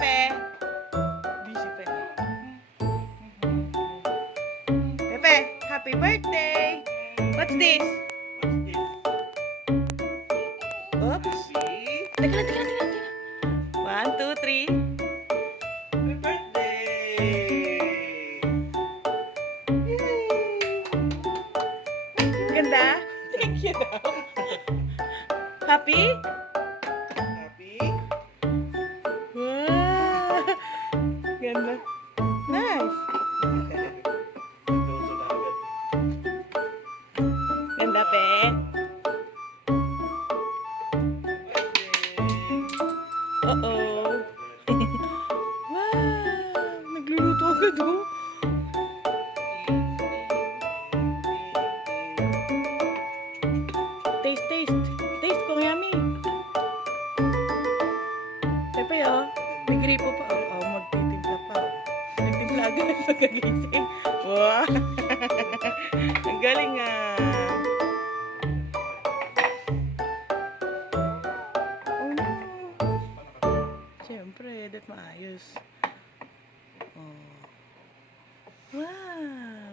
Pepe. Busy pa yun. Pepe, happy birthday. What's this? Oops. Teka lang, teka lang, teka lang. 1, 2, 3. Happy birthday! Ganda? Thank you daw. Happy? Happy? Wow! Ganda. Nice. Tuso na agad. Ganda, Pe. Uh-oh. Wow! Nagluluto agad, oh. Taste, taste. Taste kung yummy. Pepe, oh. May gripo pa. Oh, magtitimpla pa. Nagtimpla agad pagkagising. Wow! Ang galing ah. Oh no. Siyempre, dapat maayos. Oh. Wow!